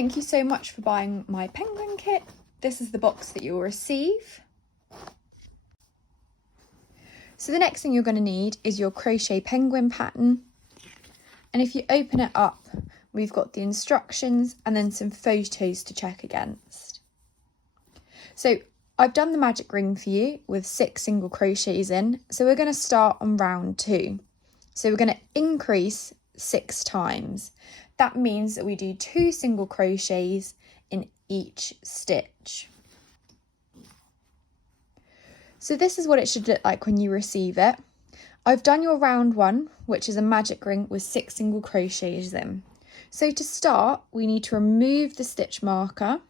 Thank you so much for buying my penguin kit. This is the box that you'll receive. So the next thing you're going to need is your crochet penguin pattern. And if you open it up, we've got the instructions and then some photos to check against. So I've done the magic ring for you with 6 single crochets in. So we're going to start on round 2. So we're going to increase 6 times. That means that we do 2 single crochets in each stitch. So this is what it should look like when you receive it. I've done your round 1, which is a magic ring with 6 single crochets in. So to start, we need to remove the stitch marker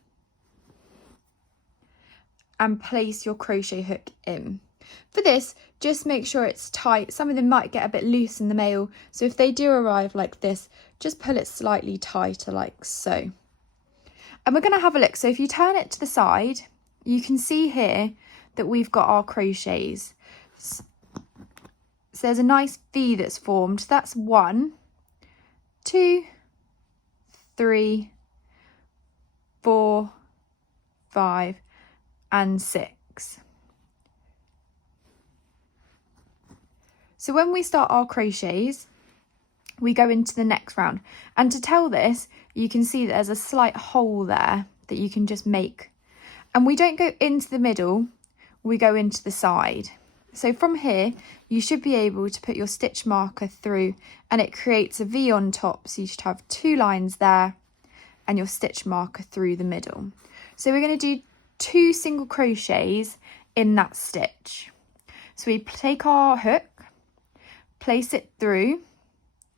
and place your crochet hook in. For this, just make sure it's tight. Some of them might get a bit loose in the mail, so if they do arrive like this, just pull it slightly tighter like so. And we're going to have a look. So if you turn it to the side, you can see here that we've got our crochets. So there's a nice V that's formed. That's 1, 2, 3, 4, 5, and 6. So when we start our crochets, we go into the next round. And to tell this, you can see that there's a slight hole there that you can just make. And we don't go into the middle, we go into the side. So from here, you should be able to put your stitch marker through and it creates a V on top. So you should have 2 lines there and your stitch marker through the middle. So we're going to do 2 single crochets in that stitch. So we take our hook, place it through,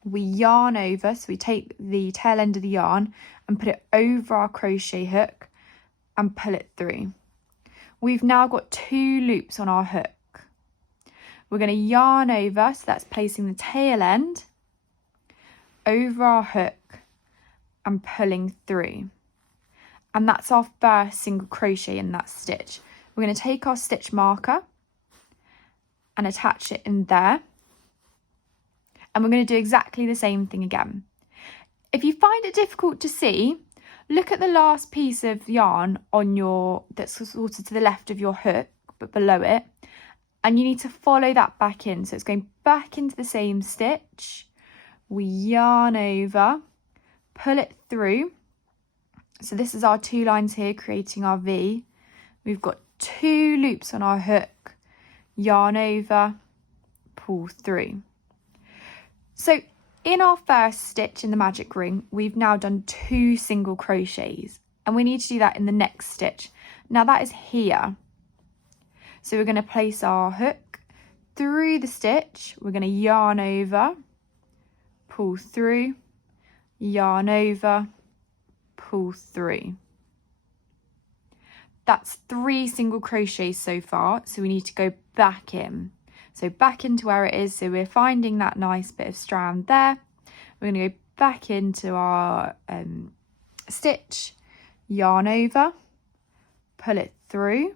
we yarn over, so we take the tail end of the yarn and put it over our crochet hook and pull it through. We've now got 2 loops on our hook. We're going to yarn over, so that's placing the tail end over our hook and pulling through. And that's our first single crochet in that stitch. We're going to take our stitch marker and attach it in there. And we're going to do exactly the same thing again. If you find it difficult to see, look at the last piece of yarn on that's sort of to the left of your hook, but below it. And you need to follow that back in. So it's going back into the same stitch. We yarn over, pull it through. So this is our 2 lines here creating our V. We've got 2 loops on our hook, yarn over, pull through. So in our first stitch in the magic ring, we've now done 2 single crochets and we need to do that in the next stitch. Now that is here. So we're going to place our hook through the stitch. We're going to yarn over, pull through, yarn over, pull through. That's 3 single crochets so far. So we need to go back in. So back into where it is. So we're finding that nice bit of strand there. We're going to go back into our stitch, yarn over, pull it through,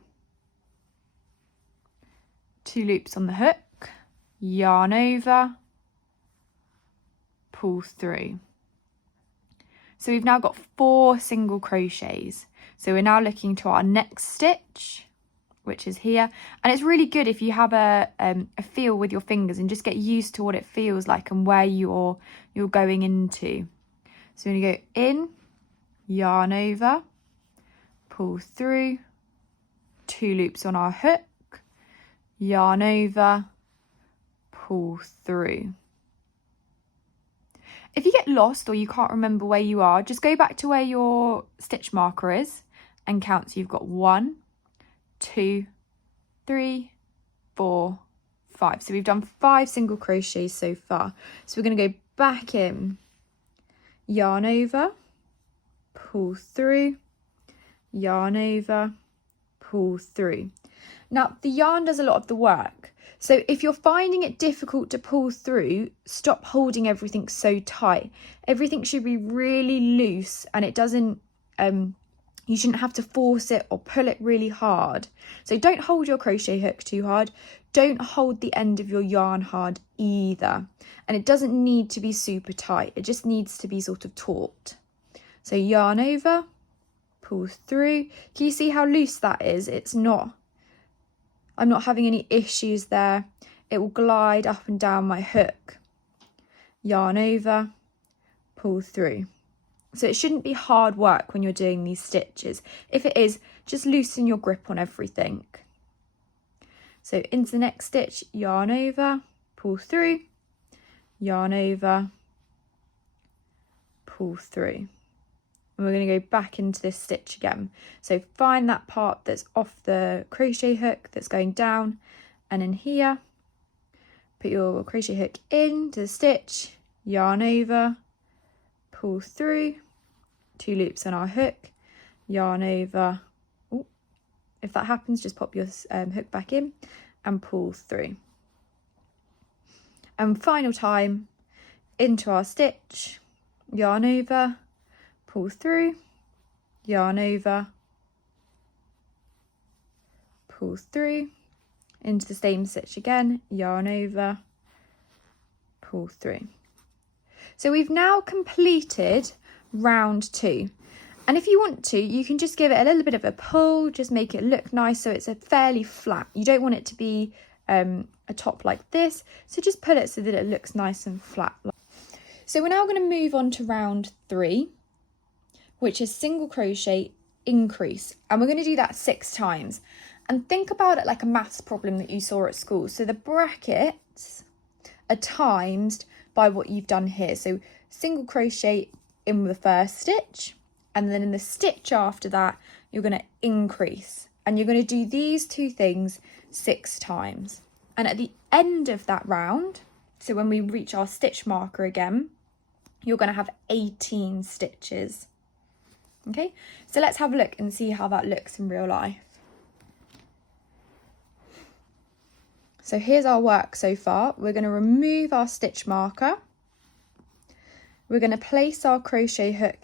2 loops on the hook, yarn over, pull through. So we've now got 4 single crochets. So we're now looking to our next stitch, which is here. And it's really good if you have a feel with your fingers and just get used to what it feels like and where you're going into. So we're going to go in, yarn over, pull through, 2 loops on our hook, yarn over, pull through. If you get lost or you can't remember where you are, just go back to where your stitch marker is and count. So you've got 1, 2, 3, 4, 5. So we've done 5 single crochets so far. So we're going to go back in, yarn over, pull through, yarn over, pull through. Now the yarn does a lot of the work. So if you're finding it difficult to pull through, stop holding everything so tight. Everything should be really loose and it doesn't you shouldn't have to force it or pull it really hard. So don't hold your crochet hook too hard. Don't hold the end of your yarn hard either. And it doesn't need to be super tight. It just needs to be sort of taut. So yarn over, pull through. Can you see how loose that is? I'm not having any issues there. It will glide up and down my hook. Yarn over, pull through. So it shouldn't be hard work when you're doing these stitches. If it is, just loosen your grip on everything. So into the next stitch, yarn over, pull through, yarn over, pull through. And we're going to go back into this stitch again. So find that part that's off the crochet hook that's going down, and in here, put your crochet hook into the stitch, yarn over, pull through, 2 loops on our hook, yarn over. Ooh, if that happens, just pop your hook back in and pull through. And final time, into our stitch, yarn over, pull through, yarn over, pull through, into the same stitch again, yarn over, pull through. So we've now completed round 2, and if you want to, you can just give it a little bit of a pull, just make it look nice so it's a fairly flat. You don't want it to be a top like this, so just pull it so that it looks nice and flat. So we're now going to move on to round 3, which is single crochet increase, and we're going to do that 6 times. And think about it like a maths problem that you saw at school. So the brackets are times by what you've done here. So single crochet in the first stitch, and then in the stitch after that, you're going to increase. And you're going to do these 2 things 6 times. And at the end of that round, so when we reach our stitch marker again, you're going to have 18 stitches. Okay, so let's have a look and see how that looks in real life. So here's our work so far. We're going to remove our stitch marker. We're going to place our crochet hook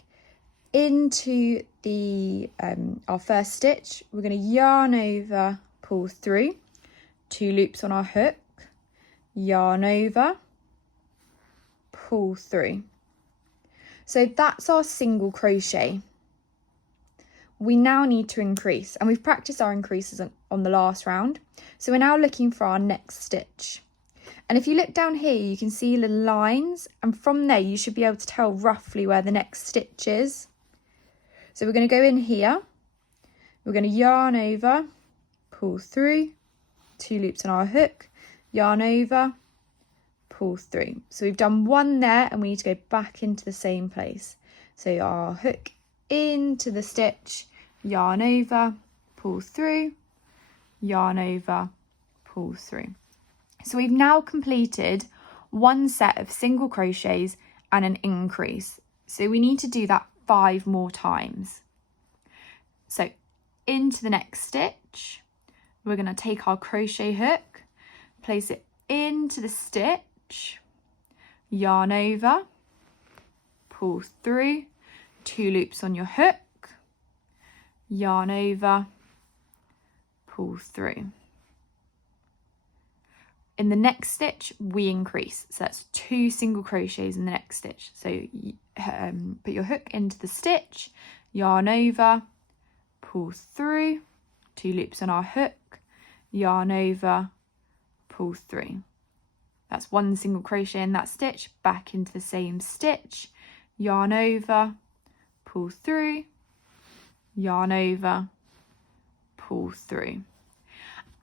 into the our first stitch. We're going to yarn over, pull through, 2 loops on our hook, yarn over, pull through. So that's our single crochet. We now need to increase, and we've practiced our increases on the last round. So we're now looking for our next stitch. And if you look down here, you can see little lines, and from there you should be able to tell roughly where the next stitch is. So we're going to go in here, we're going to yarn over, pull through, 2 loops on our hook, yarn over, pull through. So we've done 1 there, and we need to go back into the same place. So our hook into the stitch, yarn over, pull through, yarn over, pull through. So we've now completed 1 set of single crochets and an increase. So we need to do that 5 more times. So into the next stitch, we're going to take our crochet hook, place it into the stitch, yarn over, pull through, 2 loops on your hook, yarn over, pull through. In the next stitch, we increase. So that's 2 single crochets in the next stitch. So put your hook into the stitch, yarn over, pull through, 2 loops on our hook, yarn over, pull through. That's 1 single crochet in that stitch, back into the same stitch, yarn over, pull through, yarn over, pull through.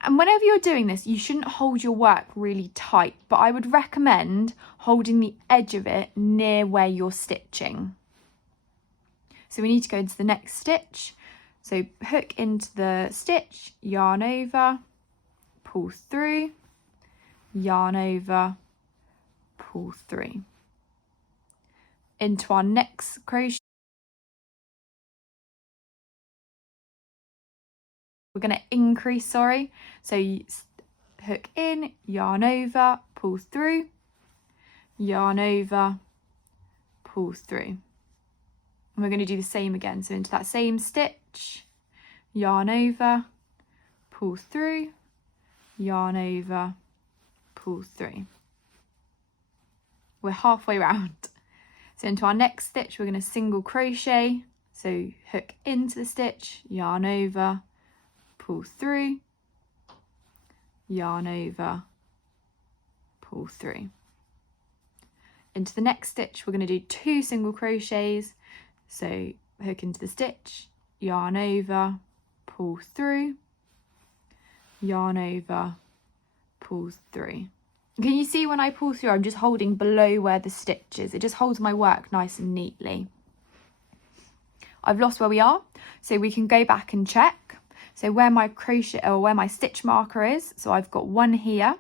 And whenever you're doing this, you shouldn't hold your work really tight, but I would recommend holding the edge of it near where you're stitching. So we need to go into the next stitch. So hook into the stitch, yarn over, pull through, yarn over, pull through. Into our next crochet. We're going to increase, so you hook in, yarn over, pull through, yarn over, pull through. And we're going to do the same again. So into that same stitch, yarn over, pull through, yarn over, pull through. We're halfway round. So into our next stitch, we're going to single crochet. So hook into the stitch, yarn over, pull through, yarn over, pull through. Into the next stitch, we're going to do 2 single crochets. So hook into the stitch, yarn over, pull through, yarn over, pull through. Can you see when I pull through, I'm just holding below where the stitch is. It just holds my work nice and neatly. I've lost where we are, so we can go back and check. So where my crochet or where my stitch marker is, so I've got 1 here.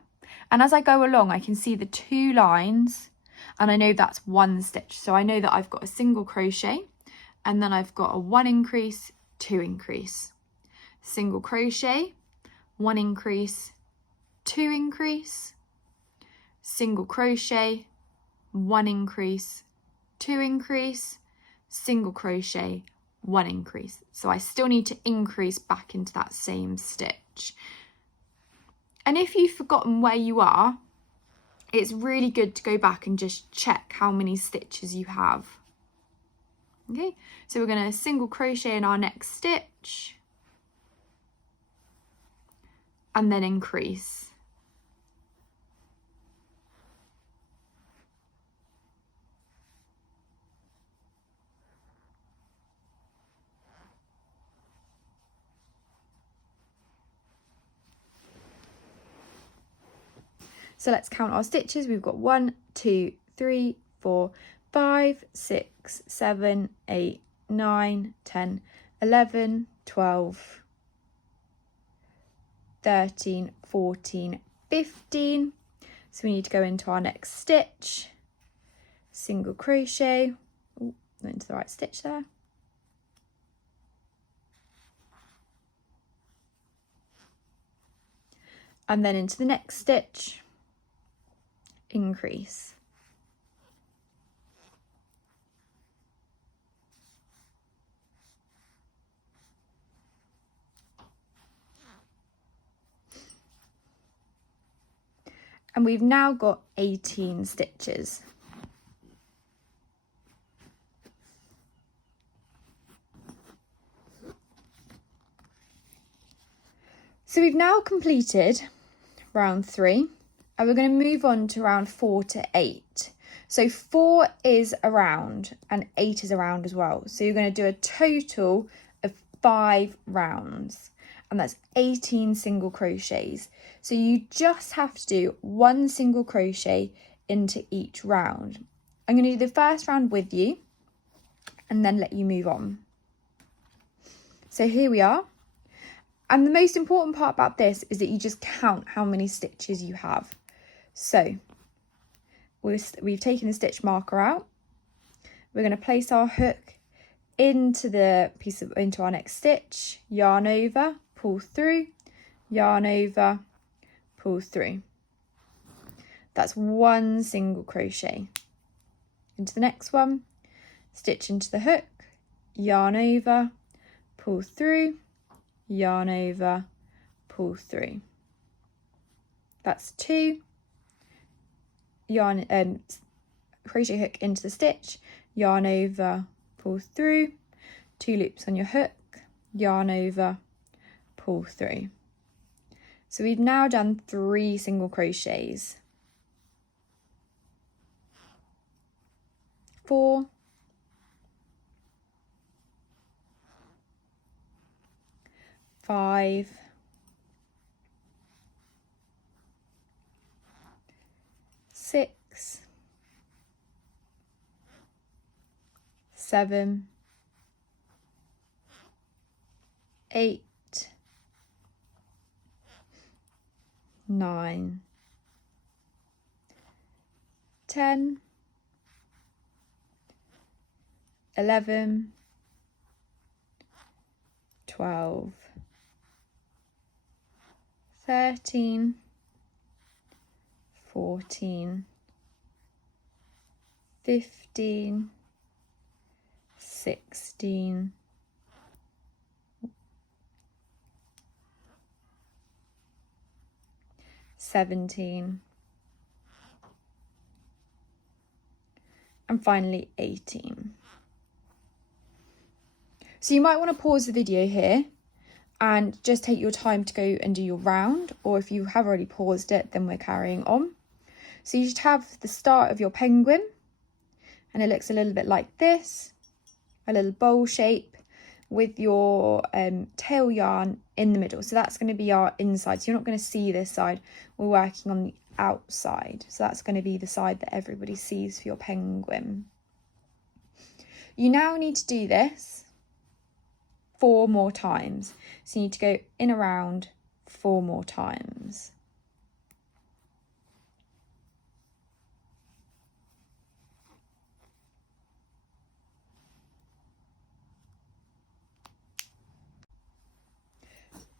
And as I go along, I can see the 2 lines and I know that's 1 stitch. So I know that I've got a single crochet and then I've got a 1 increase, 2 increase. Single crochet, 1 increase, 2 increase. Single crochet, 1 increase, 2 increase, single crochet, 1 increase. So I still need to increase back into that same stitch. And if you've forgotten where you are, it's really good to go back and just check how many stitches you have. Okay, so we're going to single crochet in our next stitch and then increase. So let's count our stitches. We've got 1, 2, 3, 4, 5, 6, 7, 8, 9, 10, 11, 12, 13, 14, 15. So we need to go into our next stitch, single crochet, into the right stitch there. And then into the next stitch, increase. And we've now got 18 stitches. So we've now completed round 3 and we're going to move on to round 4 to 8. So 4 is a round and 8 is a round as well. So you're going to do a total of 5 rounds and that's 18 single crochets. So you just have to do 1 single crochet into each round. I'm going to do the first round with you and then let you move on. So here we are. And the most important part about this is that you just count how many stitches you have. So we've taken the stitch marker out. We're going to place our hook into into our next stitch, yarn over, pull through, yarn over, pull through. That's 1 single crochet. Into the next one, stitch into the hook, yarn over, pull through, yarn over, pull through. That's 2. Yarn crochet hook into the stitch, yarn over, pull through, 2 loops on your hook, yarn over, pull through. So we've now done 3 single crochets. 4, 5, 6, 7, 8, 9, 10, 11, 12, 13, 14, 15, 16, 17, and finally 18. So you might want to pause the video here and just take your time to go and do your round, or if you have already paused it, then we're carrying on. So you should have the start of your penguin, and it looks a little bit like this, a little bowl shape with your tail yarn in the middle. So that's going to be our inside. So you're not going to see this side. We're working on the outside. So that's going to be the side that everybody sees for your penguin. You now need to do this 4 more times. So you need to go in around 4 more times.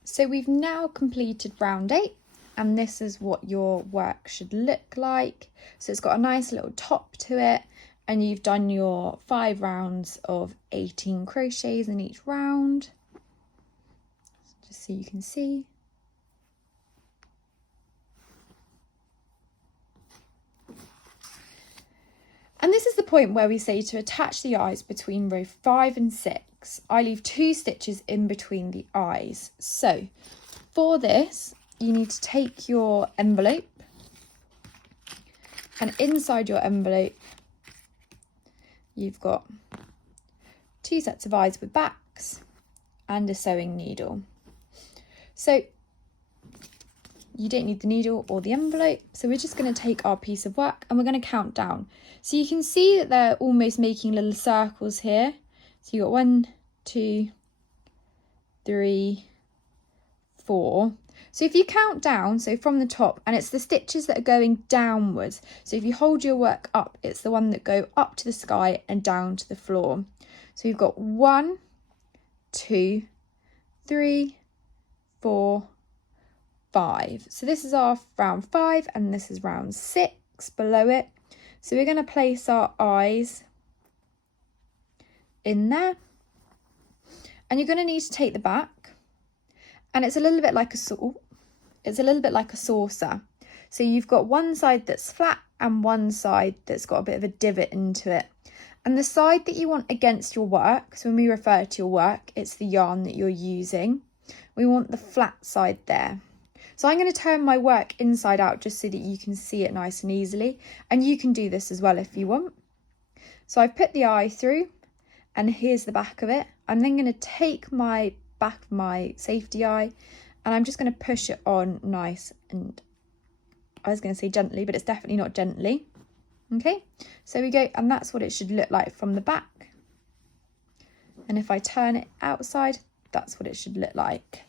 So we've now completed round 8, and this is what your work should look like. So it's got a nice little top to it, and you've done your 5 rounds of 18 crochets in each round, just so you can see. And this is the point where we say to attach the eyes between row 5 and 6. I leave 2 stitches in between the eyes. So for this, you need to take your envelope, and inside your envelope, you've got 2 sets of eyes with backs and a sewing needle. So you don't need the needle or the envelope. So we're just going to take our piece of work and we're going to count down. So you can see that they're almost making little circles here. So you got 1, 2, 3, 4. So if you count down, so from the top, and it's the stitches that are going downwards. So if you hold your work up, it's the one that go up to the sky and down to the floor. So you've got 1, 2, 3, 4, 5. So this is our round 5 and this is round 6 below it. So we're going to place our eyes in there, and you're going to need to take the back, and it's a little bit like a saucer. So you've got one side that's flat and one side that's got a bit of a divot into it. And the side that you want against your work, so when we refer to your work, it's the yarn that you're using. We want the flat side there. So I'm going to turn my work inside out just so that you can see it nice and easily. And you can do this as well if you want. So I've put the eye through, and here's the back of it. I'm then going to take my back of my safety eye, and I'm just going to push it on nice and, I was going to say gently, but it's definitely not gently. Okay, so we go, and that's what it should look like from the back. And if I turn it outside, that's what it should look like.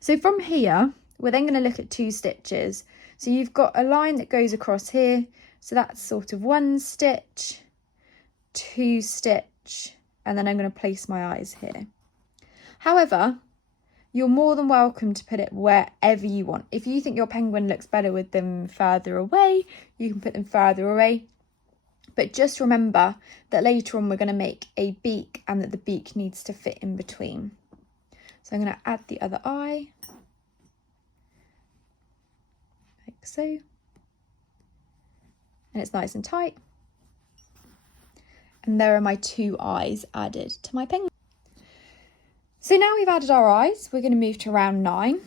So from here, we're then going to look at 2 stitches. So you've got a line that goes across here. So that's sort of 1 stitch, 2 stitch, and then I'm going to place my eyes here. However, you're more than welcome to put it wherever you want. If you think your penguin looks better with them further away, you can put them further away. But just remember that later on we're going to make a beak, and that the beak needs to fit in between. So I'm going to add the other eye, like so. And it's nice and tight. And there are my 2 eyes added to my penguin. So now we've added our eyes, we're going to move to round 9,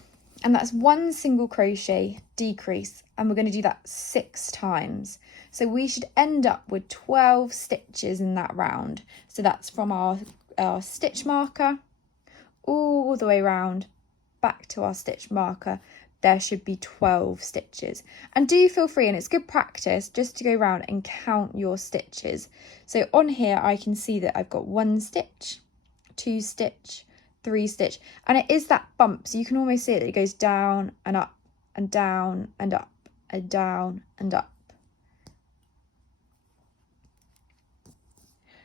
and that's 1 single crochet decrease, and we're going to do that 6 times. So we should end up with 12 stitches in that round. So that's from our stitch marker all the way around back to our stitch marker. There should be 12 stitches. And do feel free, and it's good practice, just to go around and count your stitches. So on here I can see that I've got 1 stitch, 2 stitch, 3 stitch, and it is that bump, so you can almost see it. It goes down and up and down and up and down and up.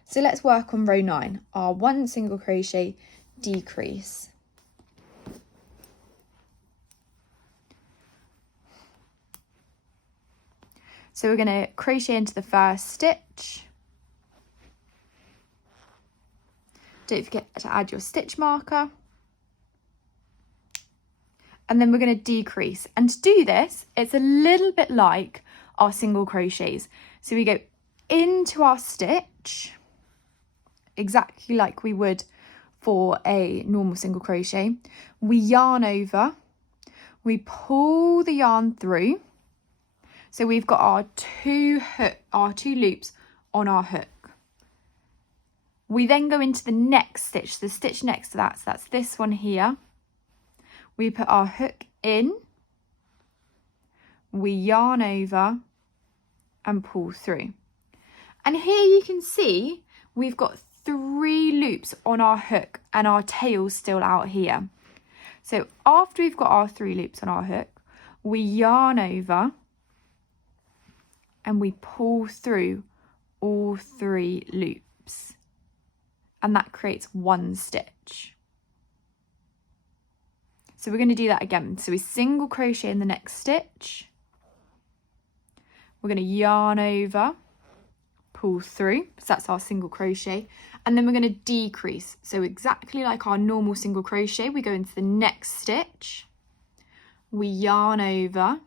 So let's work on row 9, our 1 single crochet decrease. So we're going to crochet into the first stitch. Don't forget to add your stitch marker. And then we're going to decrease. And to do this, it's a little bit like our single crochets. So we go into our stitch, exactly like we would for a normal single crochet. We yarn over, we pull the yarn through. So we've got our two loops on our hook. We then go into the next stitch, the stitch next to that, so that's this one here. We put our hook in, we yarn over and pull through. And here you can see we've got 3 loops on our hook and our tail's still out here. So after we've got our 3 loops on our hook, we yarn over and we pull through all 3 loops. And that creates 1 stitch. So we're going to do that again. So we single crochet in the next stitch. We're going to yarn over, pull through, so that's our single crochet, and then we're going to decrease. So exactly like our normal single crochet, we go into the next stitch, we yarn over,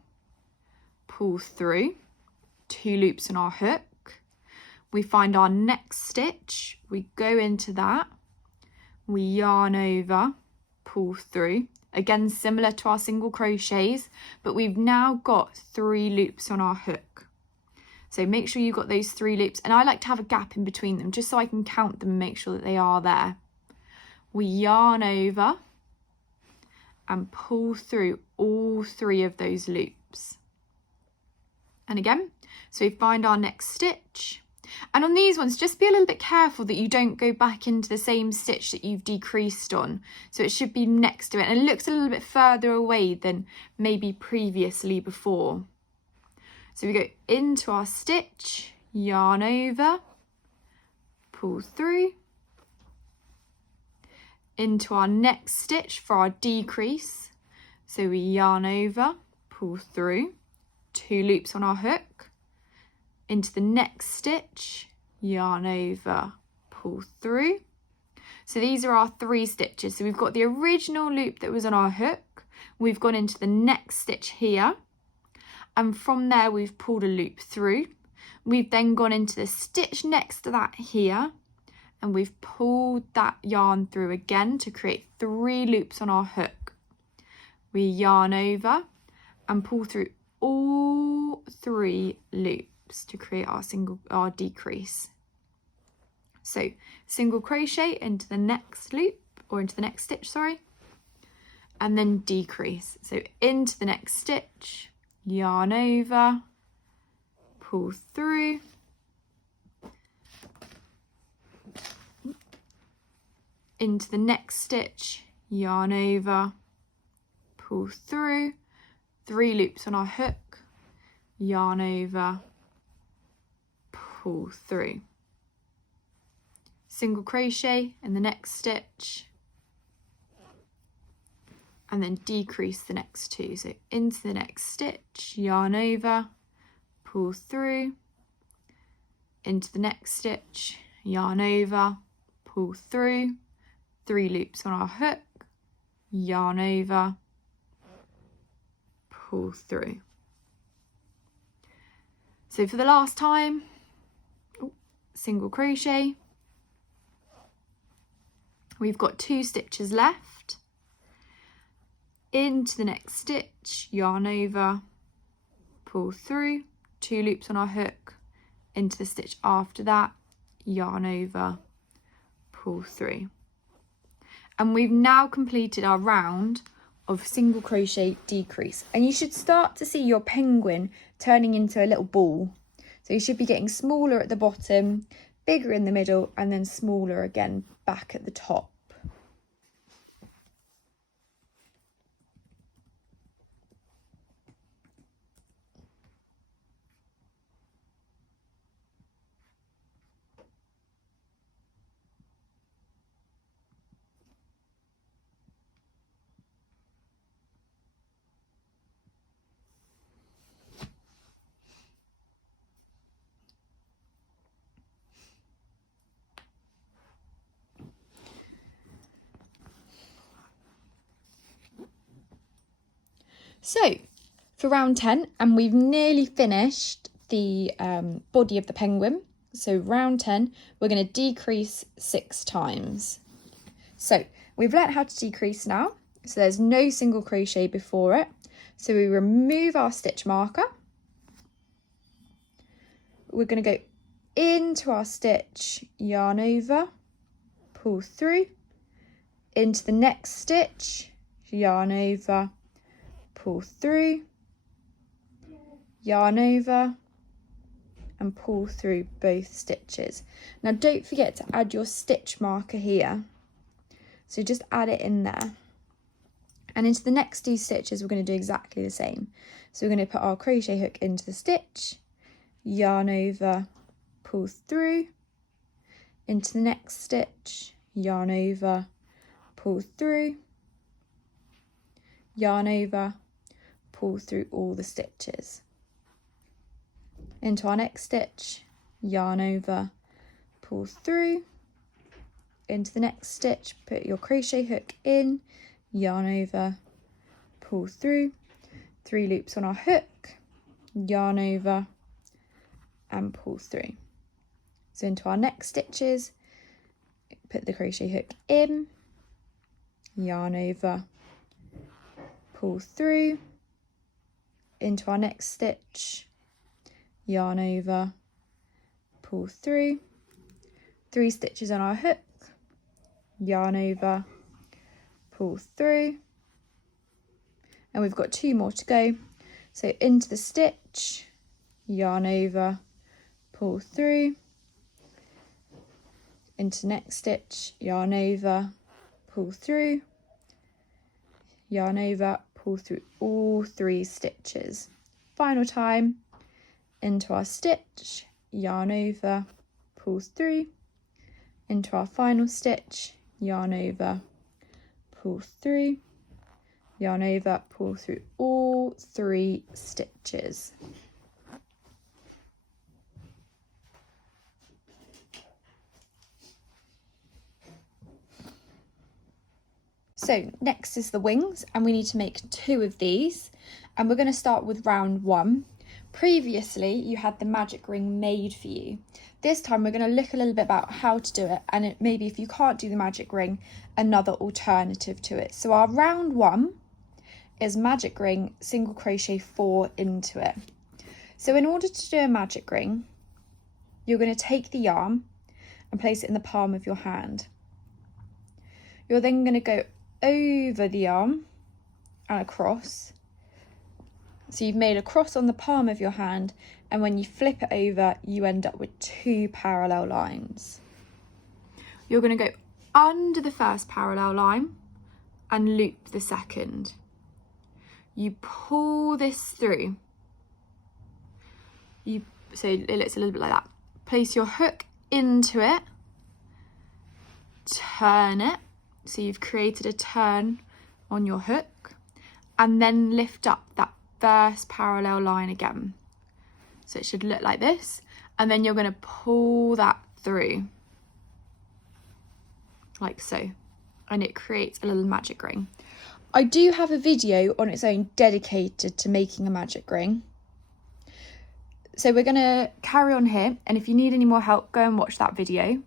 pull through, 2 loops in our hook, we find our next stitch, we go into that, we yarn over, pull through, again similar to our single crochets, but we've now got 3 loops on our hook. So make sure you've got those 3 loops, and I like to have a gap in between them just so I can count them and make sure that they are there. We yarn over and pull through all 3 of those loops. And again, so we find our next stitch. And on these ones, just be a little bit careful that you don't go back into the same stitch that you've decreased on. So it should be next to it, and it looks a little bit further away than maybe previously before. So we go into our stitch, yarn over, pull through, into our next stitch for our decrease. So we yarn over, pull through, 2 loops on our hook, into the next stitch, yarn over, pull through. So these are our 3 stitches. So we've got the original loop that was on our hook, we've gone into the next stitch here, and from there we've pulled a loop through. We've then gone into the stitch next to that here, and we've pulled that yarn through again to create 3 loops on our hook. We yarn over and pull through all 3 loops to create our decrease. So single crochet into the next loop, or into the next stitch, sorry, and then decrease. So into the next stitch, yarn over, pull through, into the next stitch, yarn over, pull through, 3 loops on our hook, yarn over, pull through, single crochet in the next stitch, and then decrease the next 2. So into the next stitch, yarn over, pull through, into the next stitch, yarn over, pull through, 3 loops on our hook, yarn over, pull through. So for the last time, single crochet, we've got 2 stitches left, into the next stitch, yarn over, pull through, 2 loops on our hook, into the stitch after that, yarn over, pull through. And we've now completed our round of single crochet decrease, and you should start to see your penguin turning into a little ball. So you should be getting smaller at the bottom, bigger in the middle, and then smaller again back at the top. So for round 10, and we've nearly finished the body of the penguin. So round 10, we're going to decrease 6 times. So we've learnt how to decrease now. So there's no single crochet before it. So we remove our stitch marker. We're going to go into our stitch, yarn over, pull through, into the next stitch, yarn over, pull through, yarn over, and pull through both stitches. Now don't forget to add your stitch marker here. So just add it in there. And into the next 2 stitches, we're going to do exactly the same. So we're going to put our crochet hook into the stitch, yarn over, pull through, into the next stitch, yarn over, pull through, yarn over, pull through all the stitches. Into our next stitch, yarn over, pull through, into the next stitch, put your crochet hook in, yarn over, pull through, 3 loops on our hook, yarn over, and pull through. So into our next stitches, put the crochet hook in, yarn over, pull through, into our next stitch, yarn over, pull through, 3 stitches on our hook, yarn over, pull through, and we've got 2 more to go. So into the stitch, yarn over, pull through, into next stitch, yarn over, pull through, yarn over, pull through all 3 stitches. Final time, into our stitch, yarn over, pull through, into our final stitch, yarn over, pull through, yarn over, pull through all 3 stitches. So next is the wings, and we need to make 2 of these, and we're going to start with round 1. Previously you had the magic ring made for you. This time we're going to look a little bit about how to do it, and maybe if you can't do the magic ring, another alternative to it. So our round 1 is magic ring, single crochet 4 into it. So in order to do a magic ring, you're going to take the yarn and place it in the palm of your hand. You're then going to go over the yarn and across. So you've made a cross on the palm of your hand, and when you flip it over, you end up with 2 parallel lines. You're going to go under the first parallel line and loop the second. You pull this through. So it looks a little bit like that. Place your hook into it, turn it. So you've created a turn on your hook, and then lift up that first parallel line again. So it should look like this, and then you're going to pull that through like so, and it creates a little magic ring. I do have a video on its own dedicated to making a magic ring. So we're going to carry on here, and if you need any more help, go and watch that video.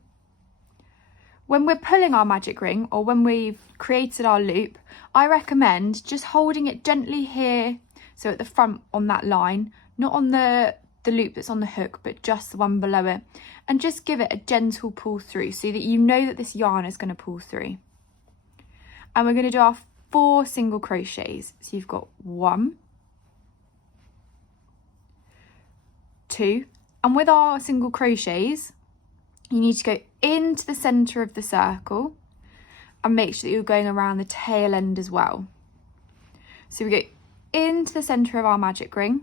When we're pulling our magic ring, or when we've created our loop, I recommend just holding it gently here, so at the front on that line, not on the loop that's on the hook, but just the one below it, and just give it a gentle pull through so that you know that this yarn is going to pull through. And we're going to do our 4 single crochets. So you've got 1, 2, and with our single crochets, you need to go into the centre of the circle and make sure that you're going around the tail end as well. So we go into the centre of our magic ring,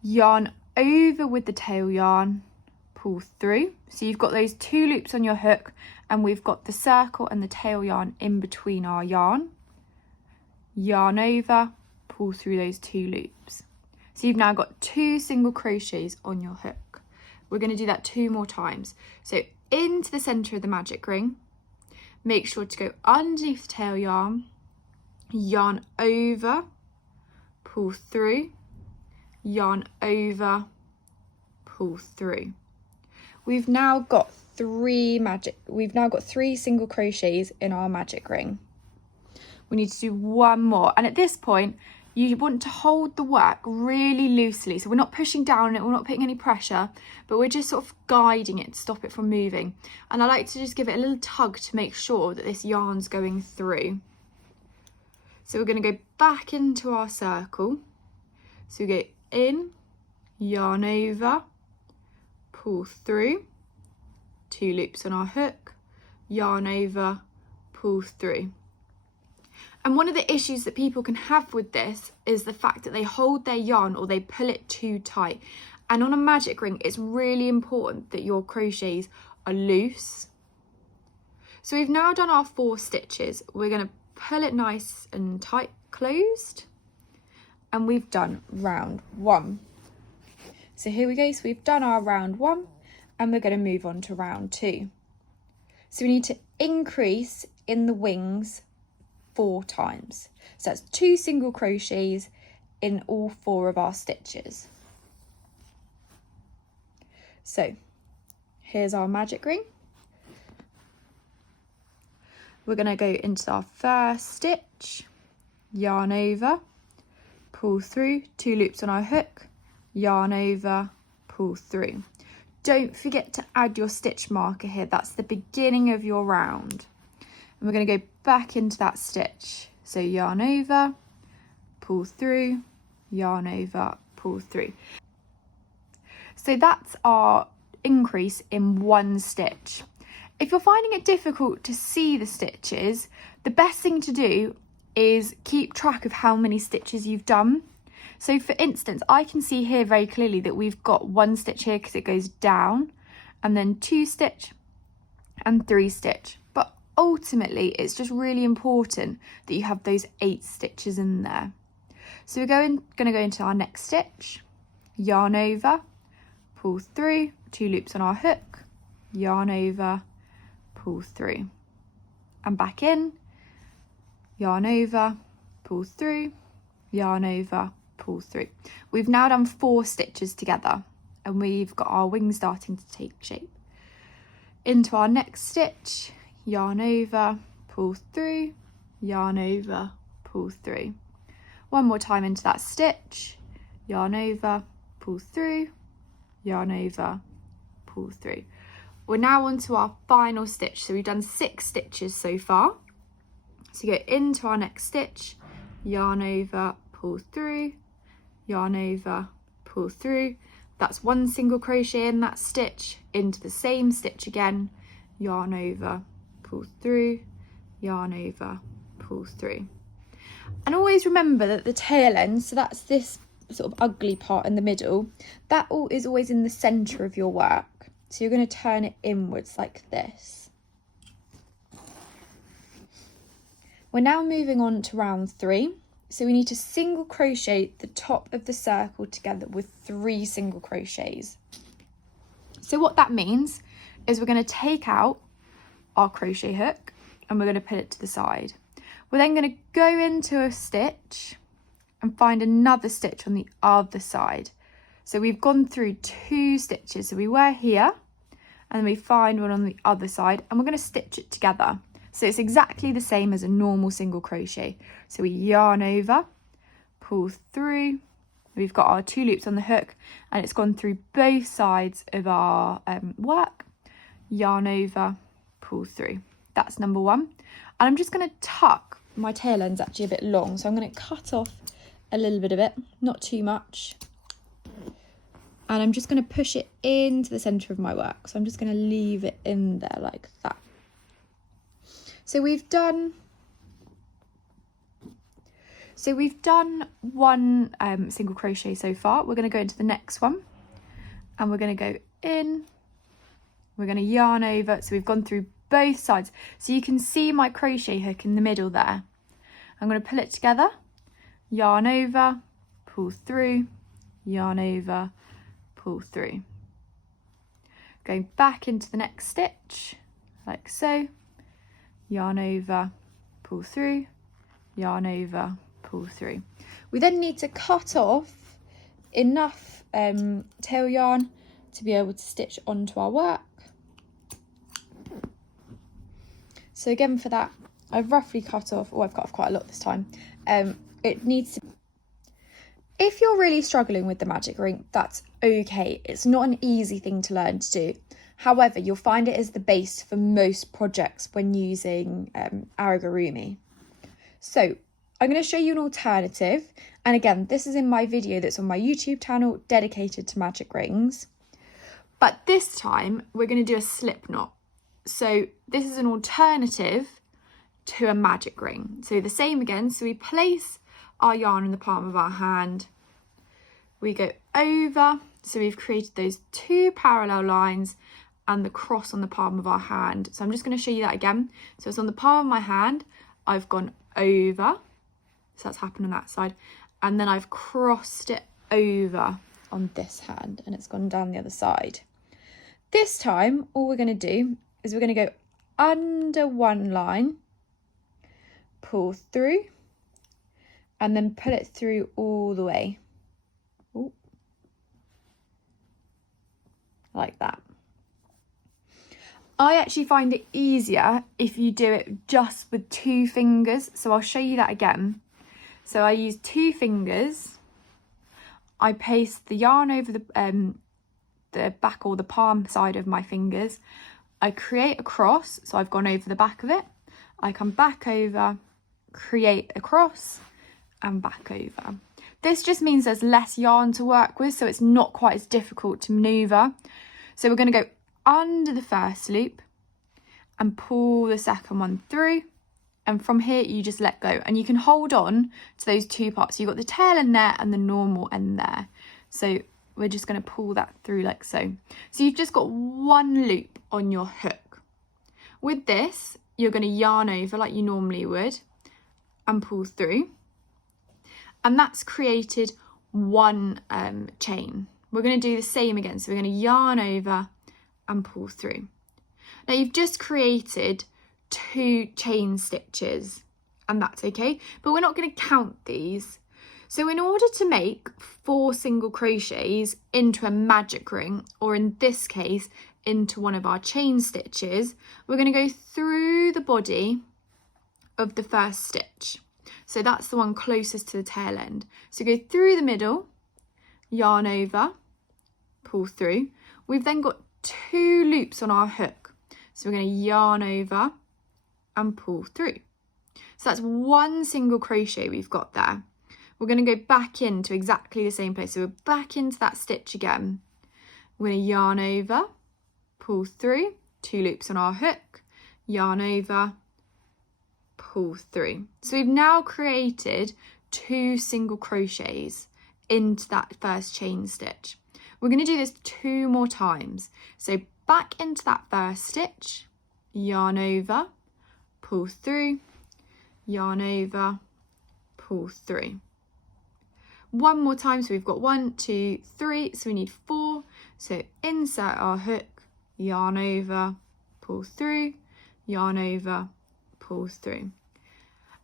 yarn over with the tail yarn, pull through. So you've got those 2 loops on your hook, and we've got the circle and the tail yarn in between our yarn. Yarn over, pull through those 2 loops. So you've now got 2 single crochets on your hook. We're going to do that 2 more times. So into the centre of the magic ring, make sure to go underneath the tail yarn, yarn over, pull through, yarn over, pull through. We've now got three single crochets in our magic ring. We need to do one more, and at this point you want to hold the work really loosely, so we're not pushing down on it, we're not putting any pressure, but we're just sort of guiding it to stop it from moving. And I like to just give it a little tug to make sure that this yarn's going through. So we're going to go back into our circle, so we go in, yarn over, pull through, 2 loops on our hook, yarn over, pull through. And one of the issues that people can have with this is the fact that they hold their yarn or they pull it too tight. And on a magic ring, it's really important that your crochets are loose. So we've now done our 4 stitches. We're going to pull it nice and tight closed. And we've done round 1. So here we go. So we've done our round 1 and we're going to move on to round 2. So we need to increase in the wings 4 times. So that's 2 single crochets in all 4 of our stitches. So here's our magic ring. We're going to go into our first stitch, yarn over, pull through, 2 loops on our hook, yarn over, pull through. Don't forget to add your stitch marker here. That's the beginning of your round. And we're going to go back into that stitch. So yarn over, pull through, yarn over, pull through. So that's our increase in 1 stitch. If you're finding it difficult to see the stitches, the best thing to do is keep track of how many stitches you've done. So for instance, I can see here very clearly that we've got 1 stitch here because it goes down, and then 2 stitch and 3 stitch. But ultimately, it's just really important that you have those 8 stitches in there. So we're going to go into our next stitch, yarn over, pull through, 2 loops on our hook, yarn over, pull through, and back in, yarn over, pull through, yarn over, pull through. We've now done 4 stitches together and we've got our wings starting to take shape. Into our next stitch, yarn over, pull through, yarn over, pull through. One more time into that stitch, yarn over, pull through, yarn over, pull through. We're now on to our final stitch. So we've done 6 stitches so far. So you go into our next stitch, yarn over, pull through, yarn over, pull through. That's 1 single crochet in that stitch, into the same stitch again, yarn over, pull through, yarn over, pull through. And always remember that the tail end, so that's this sort of ugly part in the middle, that is always in the centre of your work. So you're going to turn it inwards like this. We're now moving on to round 3. So we need to single crochet the top of the circle together with 3 single crochets. So what that means is we're going to take out our crochet hook and we're going to put it to the side. We're then going to go into a stitch and find another stitch on the other side. So we've gone through 2 stitches. So we were here and then we find one on the other side and we're going to stitch it together. So it's exactly the same as a normal single crochet. So we yarn over, pull through, we've got our 2 loops on the hook and it's gone through both sides of our work, yarn over, pull through. That's number 1. And I'm just going to tuck, my tail end's actually a bit long, so I'm going to cut off a little bit of it, not too much. And I'm just going to push it into the centre of my work. So I'm just going to leave it in there like that. So we've done 1 single crochet so far. We're going to go into the next one and we're going to go in, we're going to yarn over. So we've gone through both sides. So you can see my crochet hook in the middle there. I'm going to pull it together, yarn over, pull through, yarn over, pull through. Going back into the next stitch like so, yarn over, pull through, yarn over, pull through. We then need to cut off enough tail yarn to be able to stitch onto our work. So again, for that, I've roughly cut off, I've cut off quite a lot this time. It needs to, if you're really struggling with the magic ring, that's okay. It's not an easy thing to learn to do. However, you'll find it is the base for most projects when using Aragorumi. So I'm going to show you an alternative. And again, this is in my video that's on my YouTube channel dedicated to magic rings. But this time we're going to do a slip knot. So this is an alternative to a magic ring. So the same again. So we place our yarn in the palm of our hand. We go over. So we've created those 2 parallel lines and the cross on the palm of our hand. So I'm just going to show you that again. So it's on the palm of my hand. I've gone over. So that's happened on that side. And then I've crossed it over on this hand and it's gone down the other side. This time, all we're going to do is we're going to go under one line, pull through, and then pull it through all the way. Ooh. Like that. I actually find it easier if you do it just with 2 fingers. So I'll show you that again. So I use 2 fingers. I paste the yarn over the back or the palm side of my fingers. I create a cross. So I've gone over the back of it. I come back over, create a cross and back over. This just means there's less yarn to work with, so it's not quite as difficult to maneuver. So we're going to go under the first loop and pull the second one through, and from here you just let go and you can hold on to those 2 parts. So you've got the tail end there and the normal end there. So we're just going to pull that through like so. So you've just got 1 loop on your hook. With this, you're going to yarn over like you normally would and pull through, and that's created 1 chain. We're going to do the same again. So we're going to yarn over and pull through. Now you've just created 2 chain stitches and that's okay, but we're not going to count these. So in order to make 4 single crochets into a magic ring, or in this case into one of our chain stitches, we're going to go through the body of the first stitch. So that's the one closest to the tail end. So go through the middle, yarn over, pull through. We've then got 2 loops on our hook. So we're going to yarn over and pull through. So that's 1 single crochet we've got there. We're going to go back into exactly the same place. So we're back into that stitch again. We're going to yarn over, pull through, 2 loops on our hook, yarn over, pull through. So we've now created 2 single crochets into that first chain stitch. We're going to do this 2 more times. So back into that first stitch, yarn over, pull through, yarn over, pull through. 1 more time. So we've got 1, 2, 3. So we need 4. So insert our hook, yarn over, pull through, yarn over, pull through.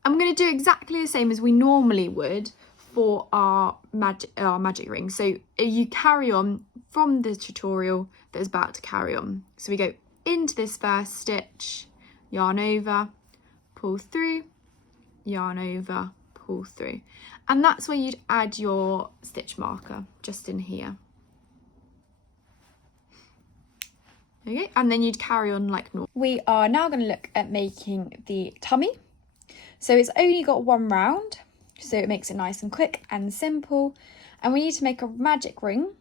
I'm going to do exactly the same as we normally would for our magic ring. So you carry on from the tutorial that is about to carry on. So we go into this first stitch, yarn over, pull through, yarn over, pull through. And that's where you'd add your stitch marker, just in here. Okay, and then you'd carry on like normal. We are now going to look at making the tummy. So it's only got 1 round, so it makes it nice and quick and simple. And we need to make a magic ring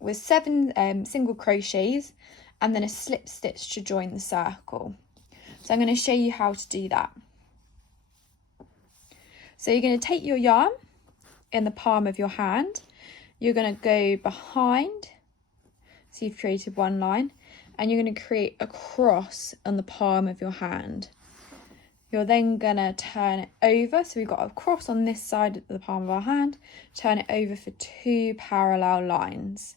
with 7 single crochets and then a slip stitch to join the circle. So I'm going to show you how to do that. So you're going to take your yarn in the palm of your hand. You're going to go behind. So you've created 1 line and you're going to create a cross on the palm of your hand. You're then going to turn it over. So we've got a cross on this side of the palm of our hand. Turn it over for 2 parallel lines.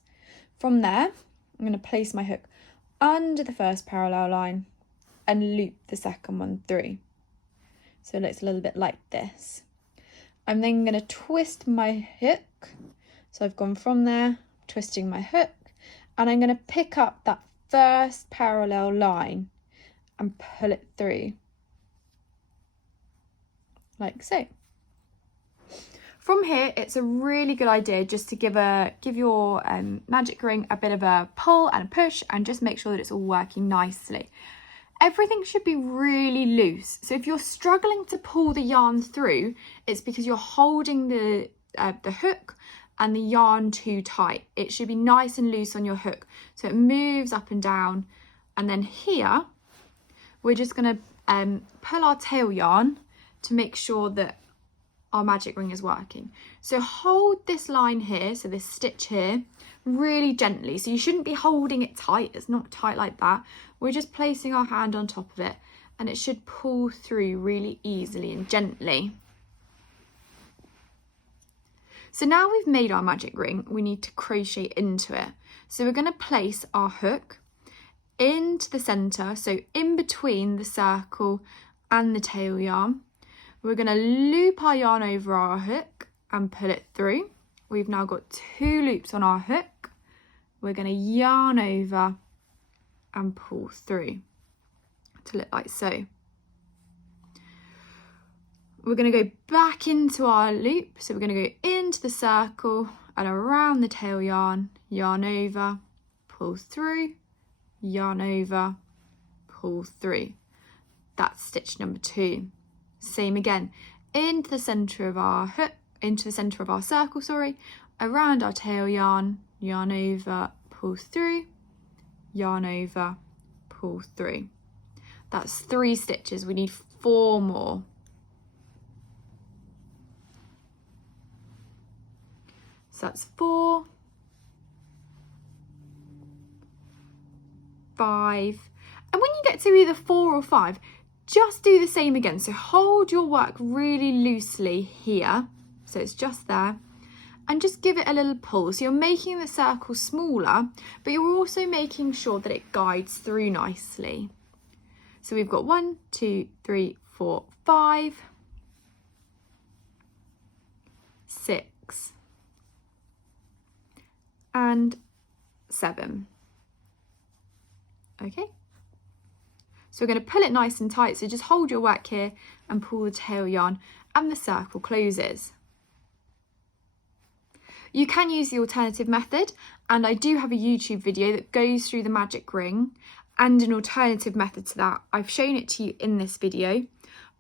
From there, I'm going to place my hook under the first parallel line and loop the second one through. So it looks a little bit like this. I'm then going to twist my hook. So I've gone from there, twisting my hook, and I'm going to pick up that first parallel line and pull it through like so. From here, it's a really good idea just to give your magic ring a bit of a pull and a push, and just make sure that it's all working nicely. Everything should be really loose. So if you're struggling to pull the yarn through, it's because you're holding the hook and the yarn too tight. It should be nice and loose on your hook, so it moves up and down. And then here, we're just going to pull our tail yarn to make sure that our magic ring is working. So hold this line here, so this stitch here, really gently. So you shouldn't be holding it tight, it's not tight like that. We're just placing our hand on top of it, and it should pull through really easily and gently. So now we've made our magic ring, we need to crochet into it. So we're going to place our hook into the centre, so in between the circle and the tail yarn. We're going to loop our yarn over our hook and pull it through. We've now got 2 loops on our hook. We're going to yarn over and pull through to look like so. We're going to go back into our loop, so we're going to go into the circle and around the tail yarn, yarn over, pull through, yarn over, pull through. That's stitch number 2. Same again, into the centre of our hook, into the centre of our circle, around our tail yarn, yarn over, pull through, yarn over, pull through. That's 3 stitches. We need 4 more. So that's 4, 5, and when you get to either 4 or 5, just do the same again. So hold your work really loosely here, so it's just there, and just give it a little pull. So you're making the circle smaller, but you're also making sure that it guides through nicely. So we've got 1, 2, 3, 4, 5, 6, and 7. Okay, so we're going to pull it nice and tight, so just hold your work here and pull the tail yarn, and the circle closes. You can use the alternative method, and I do have a YouTube video that goes through the magic ring and an alternative method to that. I've shown it to you in this video,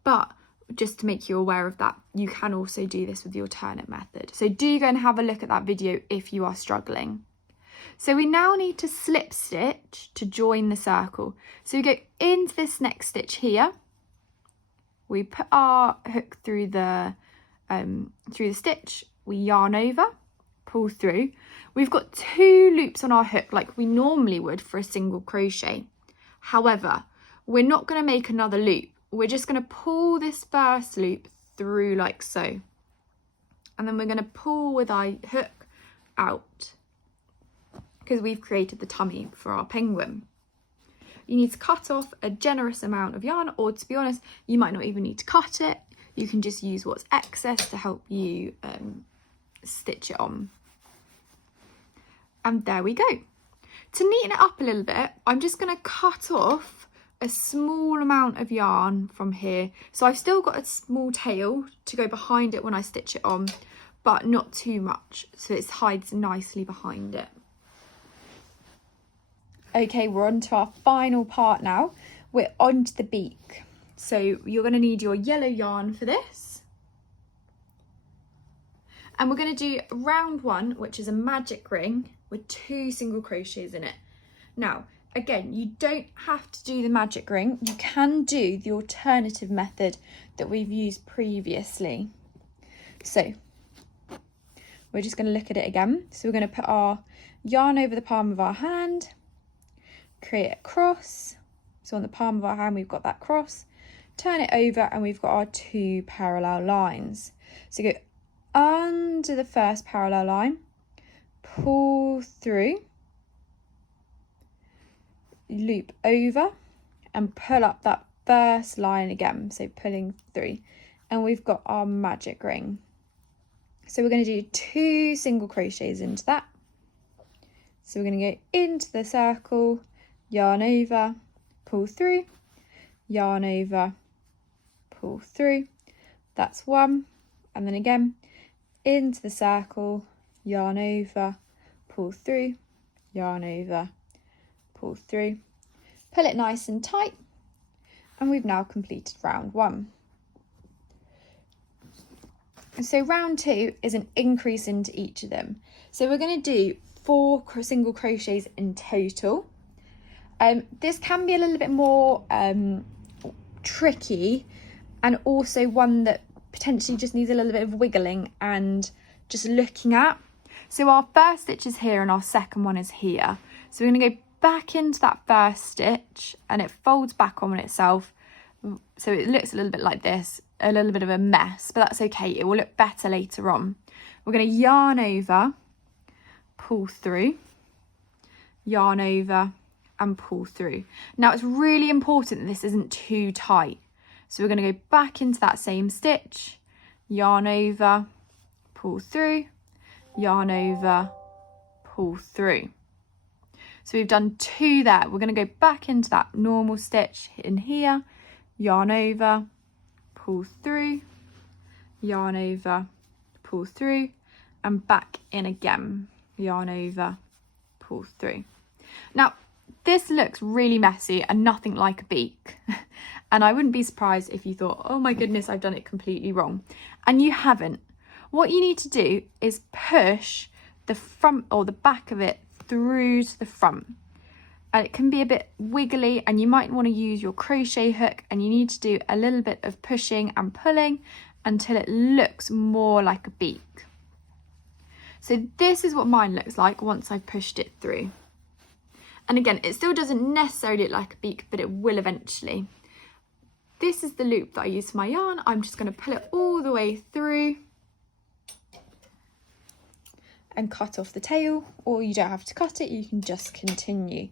but just to make you aware of that, you can also do this with the alternate method. So do go and have a look at that video if you are struggling. So we now need to slip stitch to join the circle. So we go into this next stitch here. We put our hook through the stitch. We yarn over, pull through. We've got 2 loops on our hook like we normally would for a single crochet. However, we're not going to make another loop. We're just going to pull this first loop through like so. And then we're going to pull with our hook out, because we've created the tummy for our penguin. You need to cut off a generous amount of yarn, or to be honest, you might not even need to cut it. You can just use what's excess to help you stitch it on. And there we go. To neaten it up a little bit, I'm just going to cut off a small amount of yarn from here. So I've still got a small tail to go behind it when I stitch it on, but not too much, so it hides nicely behind it. Okay, we're on to our final part now. We're on to the beak. So you're going to need your yellow yarn for this. And we're going to do round 1, which is a magic ring with 2 single crochets in it. Now, again, you don't have to do the magic ring. You can do the alternative method that we've used previously. So we're just going to look at it again. So we're going to put our yarn over the palm of our hand, create a cross. So on the palm of our hand, we've got that cross, turn it over, and we've got our 2 parallel lines. So go under the first parallel line, pull through, loop over, and pull up that first line again, so pulling through, and we've got our magic ring. So we're going to do 2 single crochets into that, So we're going to go into the circle, yarn over, pull through, yarn over, pull through. That's one. And then again, into the circle, yarn over, pull through, yarn over, pull through. Pull it nice and tight. And we've now completed round 1. So round 2 is an increase into each of them. So we're going to do 4 single crochets in total. This can be a little bit more tricky, and also one that potentially just needs a little bit of wiggling and just looking at. So our first stitch is here and our second one is here. So we're going to go back into that first stitch and it folds back on itself. So it looks a little bit like this, a little bit of a mess, but that's okay. It will look better later on. We're going to yarn over, pull through, yarn over and pull through. Now it's really important that this isn't too tight. So we're going to go back into that same stitch, yarn over, pull through, yarn over, pull through. So we've done 2 there. We're going to go back into that normal stitch in here, yarn over, pull through, yarn over, pull through, and back in again, yarn over, pull through. Now this looks really messy and nothing like a beak. And I wouldn't be surprised if you thought, oh my goodness, I've done it completely wrong. And you haven't. What you need to do is push the front or the back of it through to the front. And it can be a bit wiggly and you might want to use your crochet hook, and you need to do a little bit of pushing and pulling until it looks more like a beak. So this is what mine looks like once I've pushed it through. And again, it still doesn't necessarily look like a beak, but it will eventually. This is the loop that I use for my yarn. I'm just going to pull it all the way through and cut off the tail, or you don't have to cut it, you can just continue.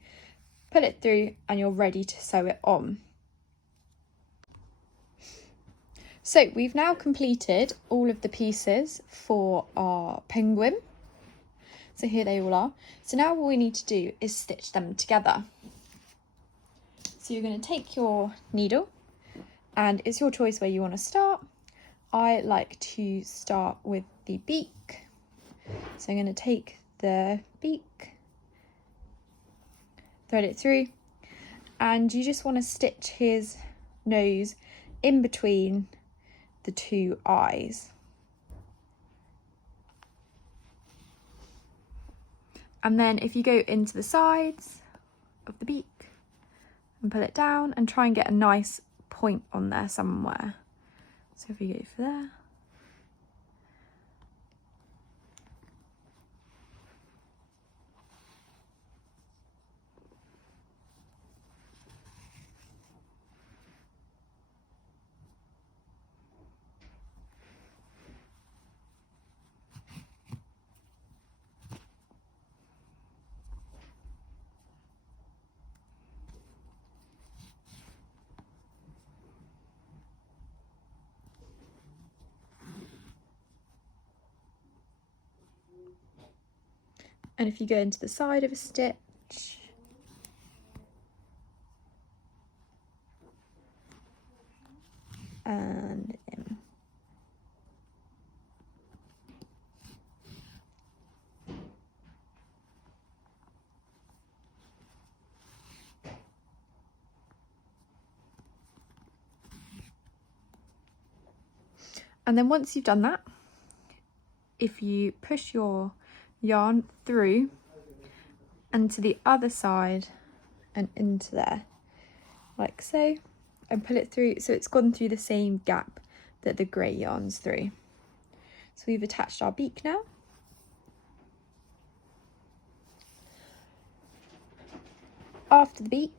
Pull it through and you're ready to sew it on. So we've now completed all of the pieces for our penguin. So here they all are. So now all we need to do is stitch them together. So you're going to take your needle, and it's your choice where you want to start. I like to start with the beak. So I'm going to take the beak, thread it through, and you just want to stitch his nose in between the 2 eyes. And then if you go into the sides of the beak and pull it down and try and get a nice point on there somewhere. So if we go for there. And if you go into the side of a stitch, and in. And then once you've done that, if you push your yarn through and to the other side and into there, like so, and pull it through so it's gone through the same gap that the grey yarn's through. So we've attached our beak now. After the beak,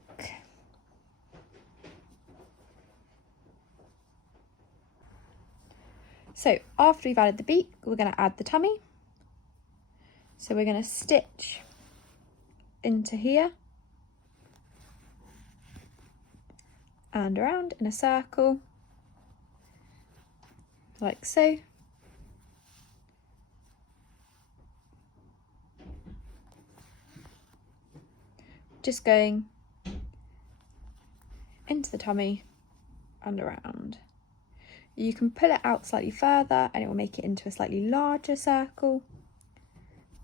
so after we've added the beak, we're going to add the tummy. So we're going to stitch into here and around in a circle, like so. just going into the tummy and around. You can pull it out slightly further and it will make it into a slightly larger circle,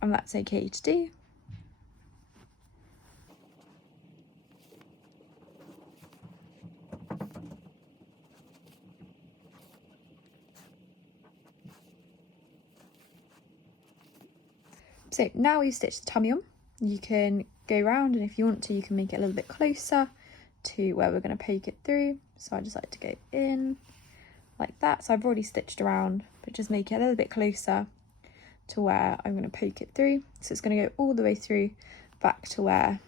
and that's okay to do. So now we've stitched the tummy on, you can go round, and if you want to, you can make it a little bit closer to where we're going to poke it through. So I just like to go in like that. So I've already stitched around, but just make it a little bit closer to where I'm going to poke it through. So it's going to go all the way through back to where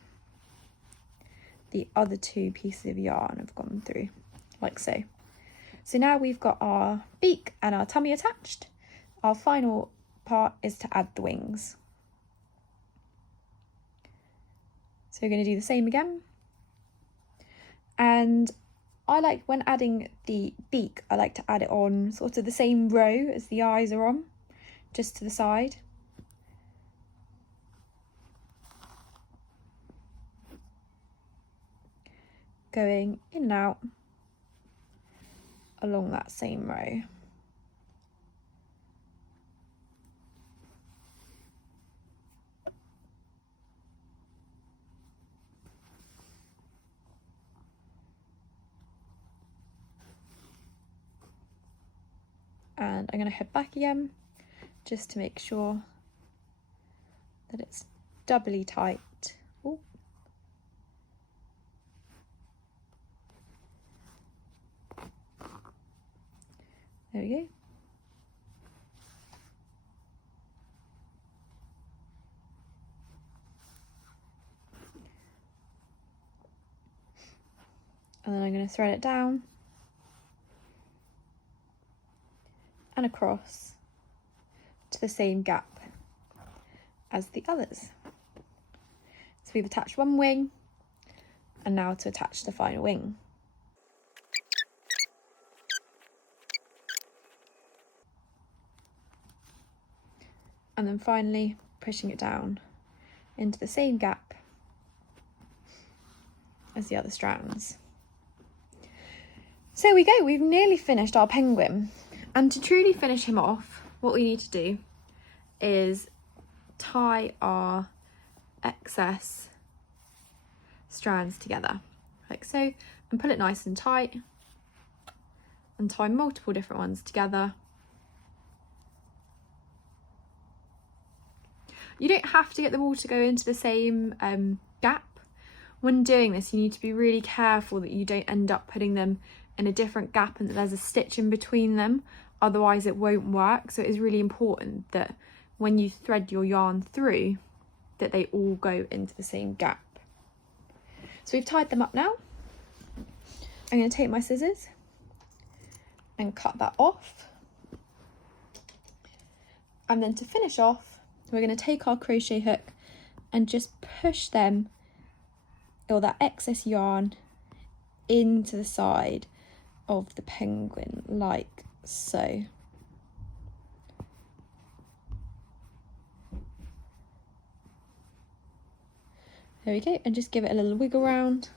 the other two pieces of yarn have gone through, like so. So now we've got our beak and our tummy attached. Our final part is to add the wings. So we're going to do the same again. And I like, when adding the beak, I like to add it on sort of the same row as the eyes are on, just to the side. Going in and out along that same row. And I'm going to head back again just to make sure that it's doubly tight. Ooh. There we go. And then I'm going to thread it down and across to the same gap as the others. So we've attached one wing, and now to attach the final wing. And then finally pushing it down into the same gap as the other strands. So there we go, we've nearly finished our penguin. And to truly finish him off, what we need to do is tie our excess strands together, like so, and pull it nice and tight, and tie multiple different ones together. You don't have to get them all to go into the same gap. When doing this, you need to be really careful that you don't end up putting them in a different gap and that there's a stitch in between them, otherwise it won't work. So it is really important that when you thread your yarn through, that they all go into the same gap. So we've tied them up now. I'm going to take my scissors and cut that off. And then to finish off, we're going to take our crochet hook and just push them, or that excess yarn, into the side of the penguin, like so. There we go, and just give it a little wiggle round.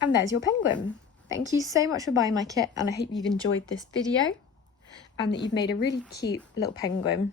And there's your penguin. Thank you so much for buying my kit, and I hope you've enjoyed this video and that you've made a really cute little penguin.